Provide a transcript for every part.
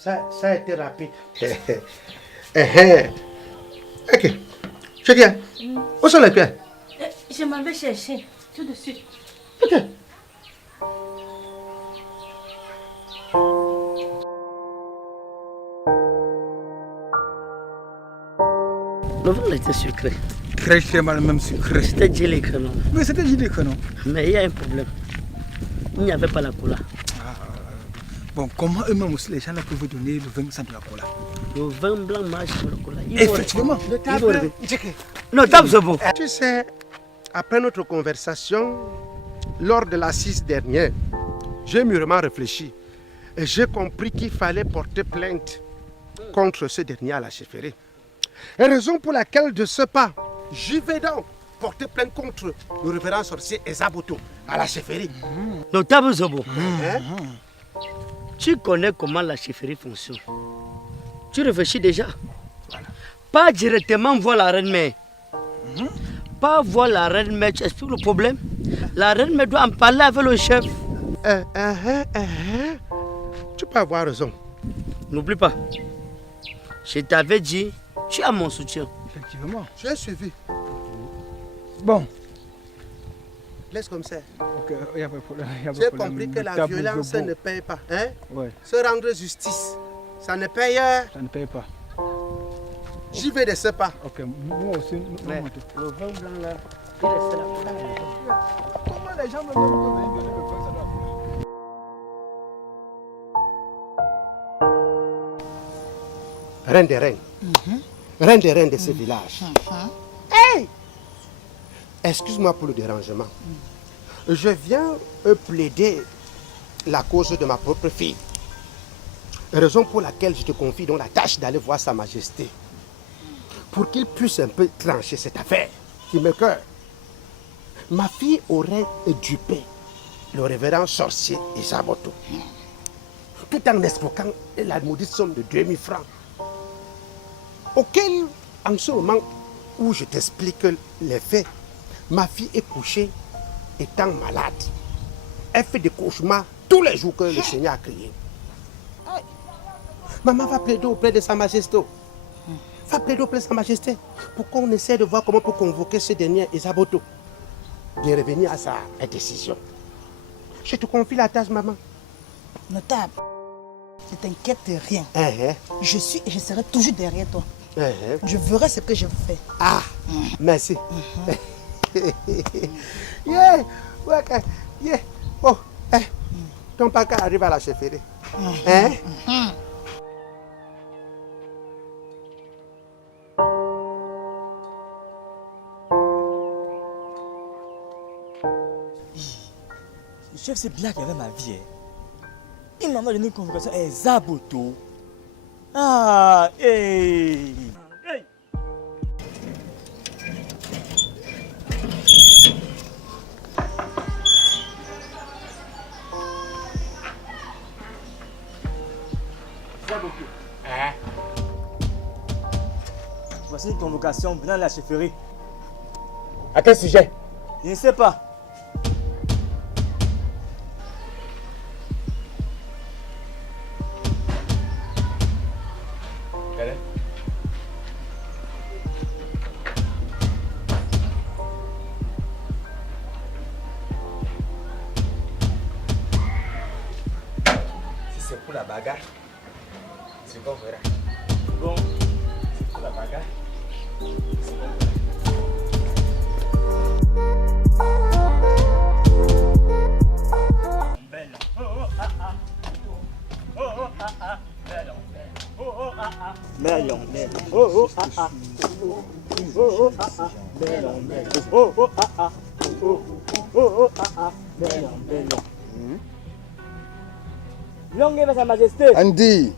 Ça a été rapide. Ok. Je viens. Où sont les clés? Je m'en vais chercher tout de suite. Ok. Le vol était sucré. Très mal, même sucré. C'était gelé que non. Mais c'était gelé que non. Mais il y a un problème. Il n'y avait pas la cola. Bon, comment eux-mêmes aussi les gens là peuvent vous donner le vin sans de la cola? Le vin blanc marche sur le cola. Effectivement. Notable, c'est beau. Tu sais, après notre conversation, lors de l'assise dernière, j'ai mûrement réfléchi et j'ai compris qu'il fallait porter plainte contre ce dernier à la chefferie. Et raison pour laquelle, de ce pas, j'y vais donc porter plainte contre le révérend sorcier Ezaboto à la chefferie. Notable Zobo, tu connais comment la chefferie fonctionne. Tu réfléchis déjà. Voilà. Pas directement voir la reine-mère. Pas voir la reine-mère, tu expliques le problème. La reine-mère doit en parler avec le chef. Tu peux avoir raison. N'oublie pas, je t'avais dit, tu as mon soutien. Effectivement. Tu as suivi. Bon. Laisse comme ça. Ok, il n'y a pas de problème. J'ai compris que la violence ne paye pas. Hein? Ouais. Se rendre justice, ça ne paye. Ça ne paye pas. J'y vais de ce pas. Ok, moi aussi. Mais le vin blanc là, il est là. Comment les gens me donnent le vin sans de la cola? Reine des reines. Reine des reines de ce village. Hey! Excuse-moi pour le dérangement. Je viens plaider la cause de ma propre fille. Raison pour laquelle je te confie donc la tâche d'aller voir Sa Majesté. Pour qu'il puisse un peu trancher cette affaire qui me cœur. Ma fille aurait dupé le révérend sorcier Ezaboto. Tout en escroquant la maudite somme de 2000 francs. Auquel, en ce moment où je t'explique les faits, ma fille est couchée étant malade. Elle fait des cauchemars tous les jours que le Seigneur a créés. Maman va plaider auprès de Sa Majesté. Va plaider auprès de Sa Majesté pour qu'on essaie de voir comment on peut convoquer ce dernier Ezaboto de revenir à sa décision. Je te confie la tâche, maman. Notable, ne t'inquiète de rien. Je suis et je serai toujours derrière toi. Je verrai ce que je fais. Ah, merci. Yeah, ouais, yeah. Oh, ton papa arrive à la chefferie. Le chef, c'est Black avec ma vie. Il m'a donné une convocation à Ezaboto. Ah, hey! Voici une convocation venant de la chefferie. À quel sujet? Je ne sais pas. Si c'est pour la bagarre, c'est qu'on verra. Bon, C'est pour la bagarre, c'est qu'on verra. Melon, melon, oh, ah, ah, oh, oh, ah, ah, melon, melon, oh, ah, ah, oh, ah, ah, melon, melon. Longue va Sa Majesté. Andy.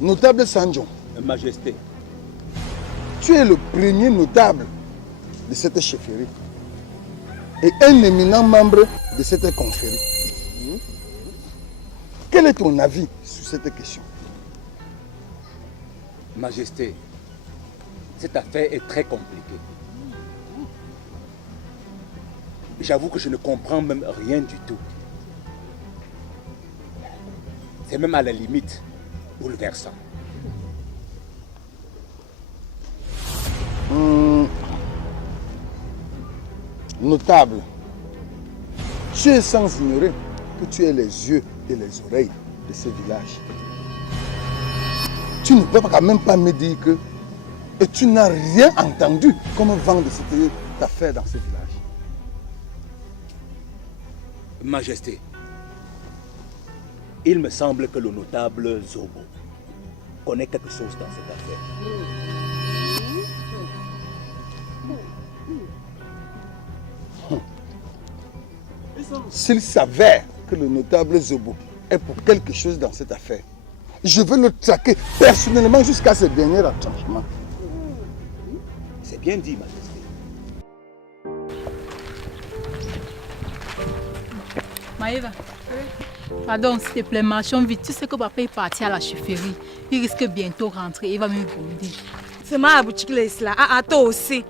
Notable Sanjon. Majesté. Tu es le premier notable de cette chefferie et un éminent membre de cette confrérie. Quel est ton avis sur cette question? Majesté, cette affaire est très compliquée. J'avoue que je ne comprends même rien du tout. C'est même à la limite bouleversant. Notable, tu es sans ignorer que tu es les yeux et les oreilles de ce village. Tu ne peux quand même pas me dire que tu n'as rien entendu comme vent de cette affaire dans ce village. Majesté, il me semble que le notable Zobo connaît quelque chose dans cette affaire. S'il s'avère que le notable Zobo est pour quelque chose dans cette affaire, je veux le traquer personnellement jusqu'à ce dernier retranchement. C'est bien dit, Majesté. Maëva, pardon, s'il te plaît, marchons vite. Tu sais que papa est parti à la chefferie. Il risque bientôt rentrer. Il va me gronder. C'est ma boutique là. Ah, toi aussi.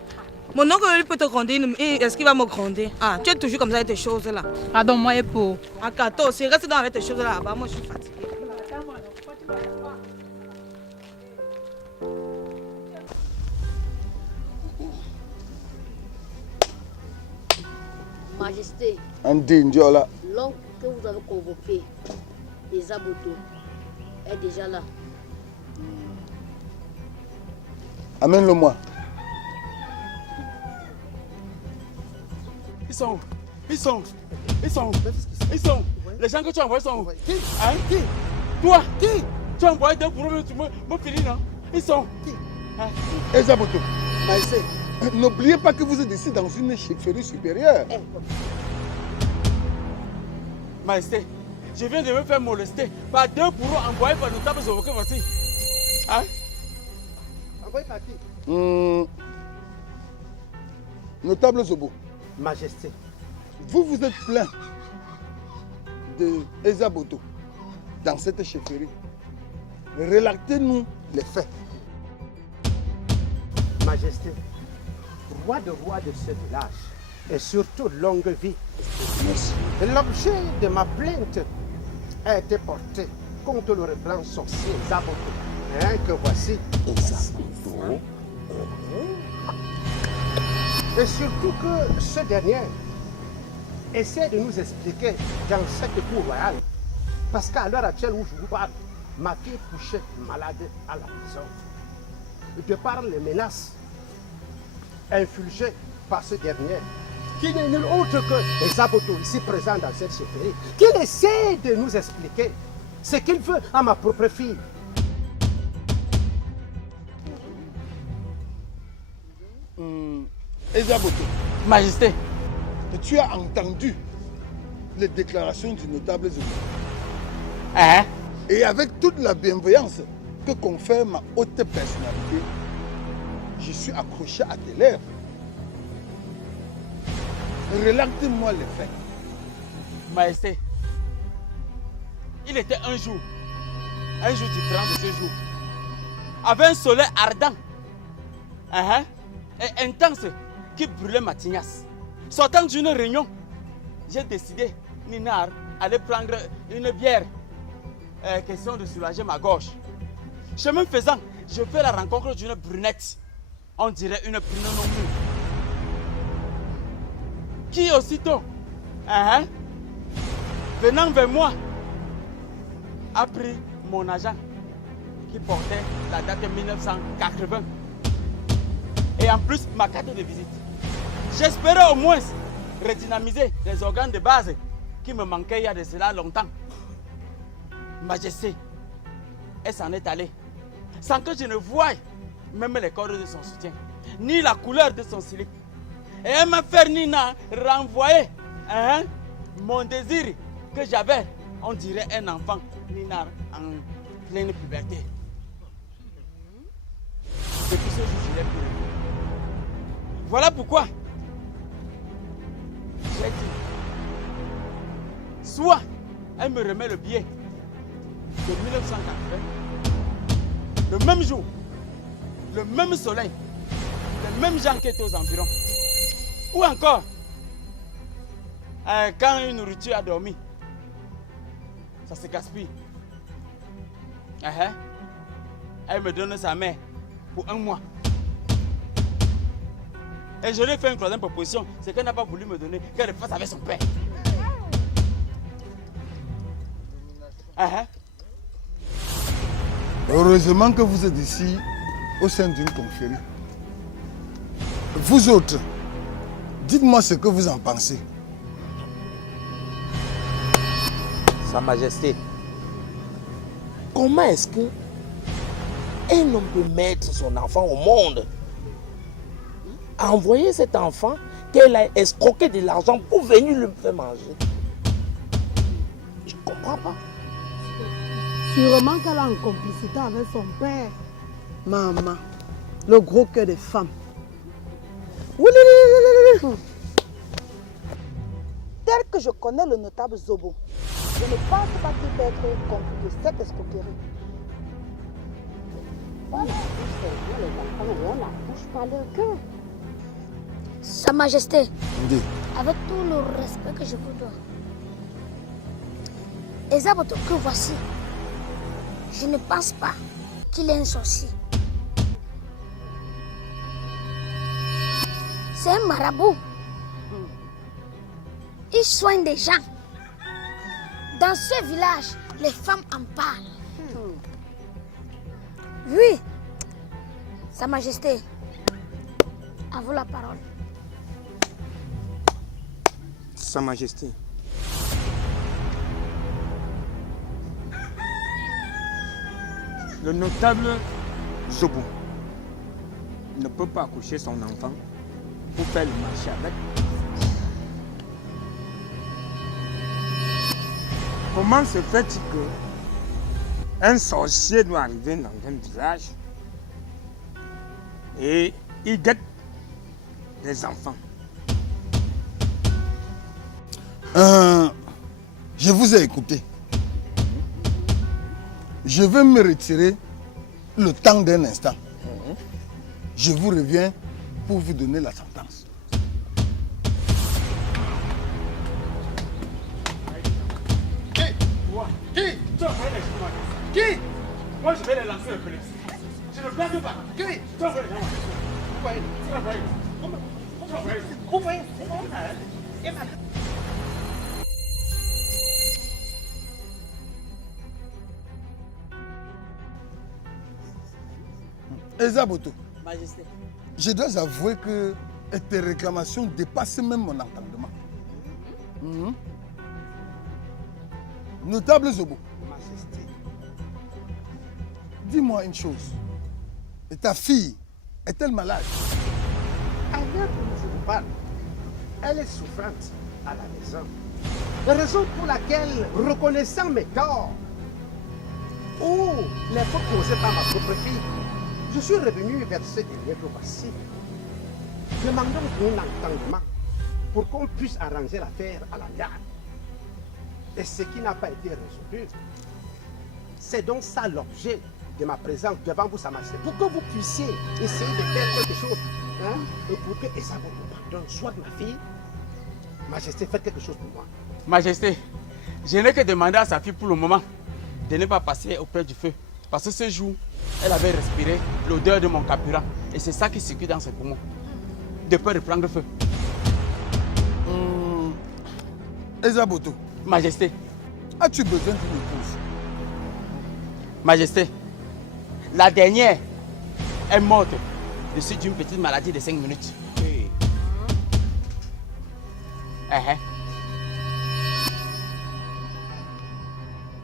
Mon oncle lui peut te gronder. Est-ce qu'il va me gronder? Ah, tu es toujours comme ça avec tes choses là. Pardon, moi et pour. Ah, toi aussi, reste dans avec tes choses là. Bah, moi, je suis fatiguée. Majesté, l'homme que vous avez convoqué, les Aboto, est déjà là. Amène-le-moi. Ils sont Les gens que tu as envoyés sont où? Qui? Hein? Qui? Toi? Qui? Tu as envoyé deux pour me filer, non? Ils sont qui? Hein? Ezaboto, Maïsé. n'oubliez pas que vous êtes ici dans une chefferie supérieure. Majesté, je viens de me faire molester par deux bourreaux envoyés par le notable Zobo que voici. Hein? Envoyé par qui? Notable Zobo. Majesté. Vous vous êtes plaint de Ezaboto dans cette chefferie. Relatez-nous les faits. Majesté, roi de ce village et surtout longue vie. Merci. L'objet de ma plainte a été porté contre le révérend sorcier Zaboto, que voici. Ezaboto. Et surtout que ce dernier essaie de nous expliquer dans cette cour royale, parce qu'à l'heure actuelle où je vous parle, ma fille est couchée malade à la prison. De par les menaces infligées par ce dernier, qui n'est nul autre que les Abotos ici présents dans cette chefferie, qui essaie de nous expliquer ce qu'il veut à ma propre fille. Ezaboto, Majesté, tu as entendu les déclarations du notable Zobo. hein? Et avec toute la bienveillance que confère ma haute personnalité, je suis accroché à tes lèvres. Relatez-moi les faits. Majesté, il était un jour différent de ce jour, avec un soleil ardent et intense qui brûlait ma tignasse. Sortant d'une réunion, j'ai décidé, Ninar, aller prendre une bière, question de soulager ma gorge. Chemin faisant, je fais la rencontre d'une brunette, on dirait une prune non mûre, qui aussitôt, venant vers moi, a pris mon agent qui portait la date de 1980 et en plus ma carte de visite. J'espérais au moins redynamiser les organes de base qui me manquaient il y a de cela longtemps. Majesté, elle s'en est allée sans que je ne voie même les cordes de son soutien, ni la couleur de son slip. Et elle m'a fait Nina renvoyer mon désir que j'avais, on dirait un enfant, Nina en pleine puberté. Depuis ce jour, je l'ai plus revu. Voilà pourquoi j'ai dit, soit elle me remet le billet de 1980, le même jour, le même soleil, les mêmes gens qui étaient aux environs. Ou encore, quand une nourriture a dormi, ça se gaspille. Elle me donne sa mère pour 1 mois. Et je lui ai fait une troisième proposition, c'est qu'elle n'a pas voulu me donner, qu'elle le fasse avec son père. Heureusement que vous êtes ici au sein d'une confrérie. Vous autres, dites-moi ce que vous en pensez. Sa Majesté, comment est-ce que un homme peut mettre son enfant au monde, envoyer cet enfant qu'elle a escroqué de l'argent pour venir le faire manger? Je ne comprends pas. Sûrement qu'elle a une complicité avec son père. Maman, le gros cœur des femmes. Tel que je connais le notable Zobo, je ne pense pas qu'il peut être complice de cette escroquerie. On touche les enfants et on la touche par leur cœur. Sa Majesté, avec tout le respect que je vous dois, Ezaboto que voici, je ne pense pas qu'il est un sorcier. C'est un marabout. Il soigne des gens. Dans ce village, les femmes en parlent. Oui, Sa Majesté, à vous la parole. Sa Majesté. Le notable Zobo ne peut pas accoucher son enfant pour faire le marché avec. Comment se fait-il que un sorcier doit arriver dans un village et il guette des enfants? Je vous ai écouté. Je vais me retirer le temps d'un instant. Je vous reviens pour vous donner la sentence. Qui? Moi je vais les lancer le police. Je ne blague pas. Qui? Tu vas voir les gens. Vous voyez? Tu vas voir. Vous voyez? Ezaboto, Majesté. je dois avouer que tes réclamations dépassent même mon entendement. Notable Zobo, Majesté. Dis-moi une chose. Et ta fille est-elle malade? À l'heure où je vous parle, elle est souffrante à la maison. La raison pour laquelle, reconnaissant mes torts ou les fautes causées par ma propre fille, je suis revenu vers ce dernier que voici, demandant un entendement pour qu'on puisse arranger l'affaire à la gare. Et ce qui n'a pas été résolu, c'est donc ça l'objet de ma présence devant vous, Sa Majesté, pour que vous puissiez essayer de faire quelque chose, et pour que Ezaboto me pardonne, soit ma fille. Majesté, faites quelque chose pour moi. Majesté, je n'ai que demandé à sa fille pour le moment de ne pas passer auprès du feu. Parce que ce jour, elle avait respiré l'odeur de mon carburant. Et c'est ça qui circule dans ses poumons. De peur de prendre feu. Ezaboto. Majesté. As-tu besoin d'une épouse? Majesté, la dernière est morte de suite d'une petite maladie de 5 minutes.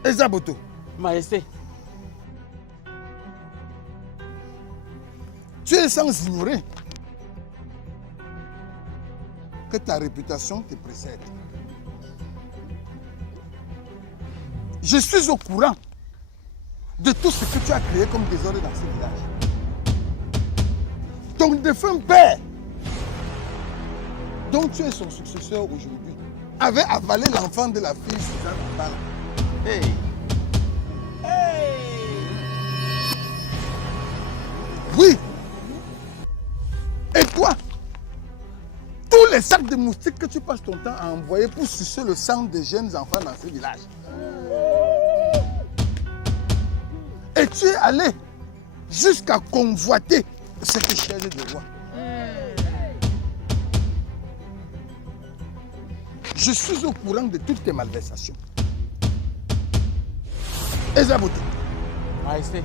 Ezaboto. Majesté. Tu es sans ignorer que ta réputation te précède. Je suis au courant de tout ce que tu as créé comme désordre dans ce village. Ton défunt père, dont tu es son successeur aujourd'hui, avait avalé l'enfant de la fille Suzanne Ambala. Oui, les sacs de moustiques que tu passes ton temps à envoyer pour sucer le sang des jeunes enfants dans ce village. Et tu es allé jusqu'à convoiter cette chaise de roi. Je suis au courant de toutes tes malversations. Ezaboto,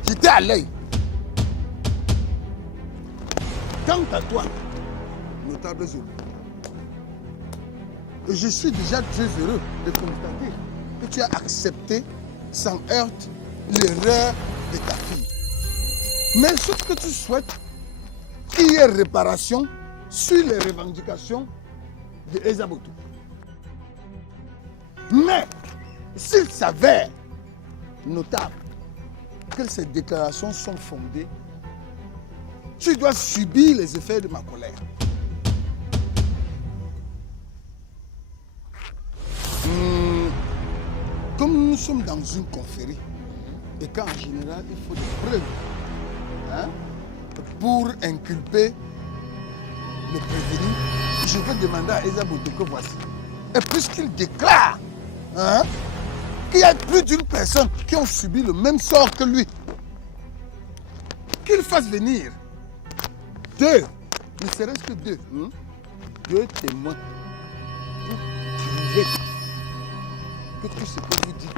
j'étais à l'œil. Quant à toi, notable Zobo, je suis déjà très heureux de constater que tu as accepté sans heurte l'erreur de ta fille. Mais ce que tu souhaites, qu'il y ait réparation sur les revendications de Ezaboto. Mais s'il s'avère notable que ces déclarations sont fondées, tu dois subir les effets de ma colère. Comme nous sommes dans une confrérie, et qu'en général il faut des preuves pour inculper le prévenu, je vais demander à Ezaboto que voici. Et puisqu'il déclare qu'il y a plus d'une personne qui ont subi le même sort que lui, qu'il fasse venir deux, ne serait-ce que deux témoins pour prouver que tout ce que vous dites.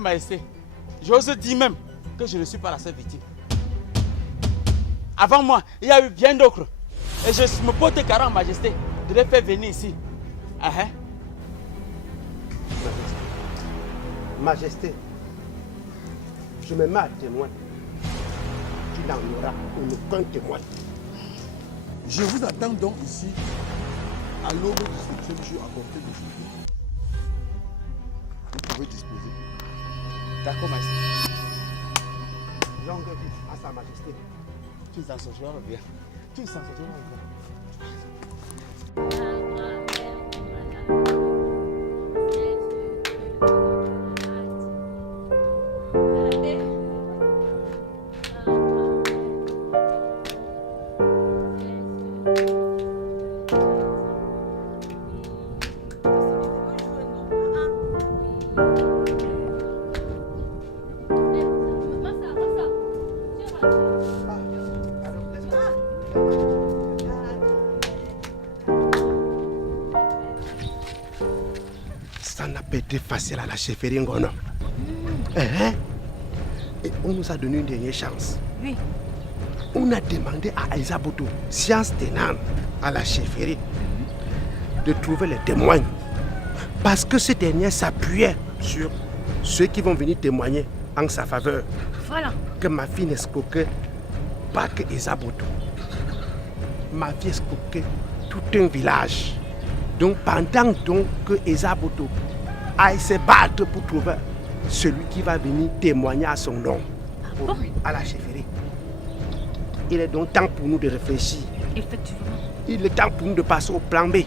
Majesté, j'ose dire même que je ne suis pas la seule victime. Avant moi, il y a eu bien d'autres. Et je me porte carré en majesté de les faire venir ici. Majesté, je me mets à témoin. Tu n'en auras aucun témoin. Je vous attends donc ici à l'aube du 7e jour à compter d'aujourd'hui. Vous pouvez disposer. D'accord, majesté. Longue vie à sa majesté. Tu s'en sortiras, reviens. Tu s'en sortiras, reviens. Ça n'a pas été facile à la chefferie Ngono. Et on nous a donné une dernière chance. Oui. On a demandé à Ezaboto, science tenante à la chefferie, de trouver les témoins. Parce que ce dernier s'appuyait sur ceux qui vont venir témoigner en sa faveur. Voilà. Que ma fille n'escroquait pas que Ezaboto. Ma fille escroquait tout un village. Donc pendant donc que Ezaboto aille se battre pour trouver celui qui va venir témoigner à son nom, à la chefferie, il est donc temps pour nous de réfléchir. Effectivement. Il est temps pour nous de passer au plan B.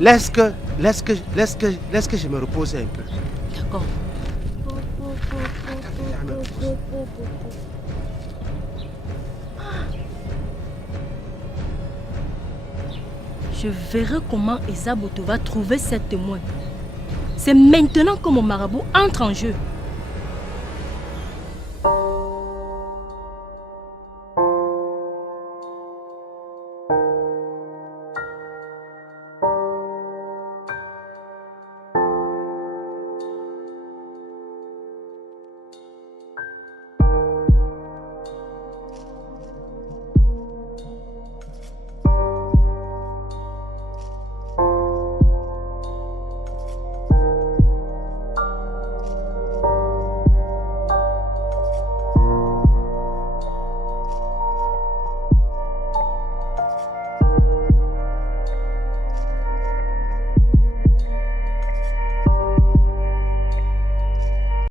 Laisse que je me repose un peu. D'accord. Je verrai comment Ezaboto va trouver cet témoin. C'est maintenant que mon marabout entre en jeu.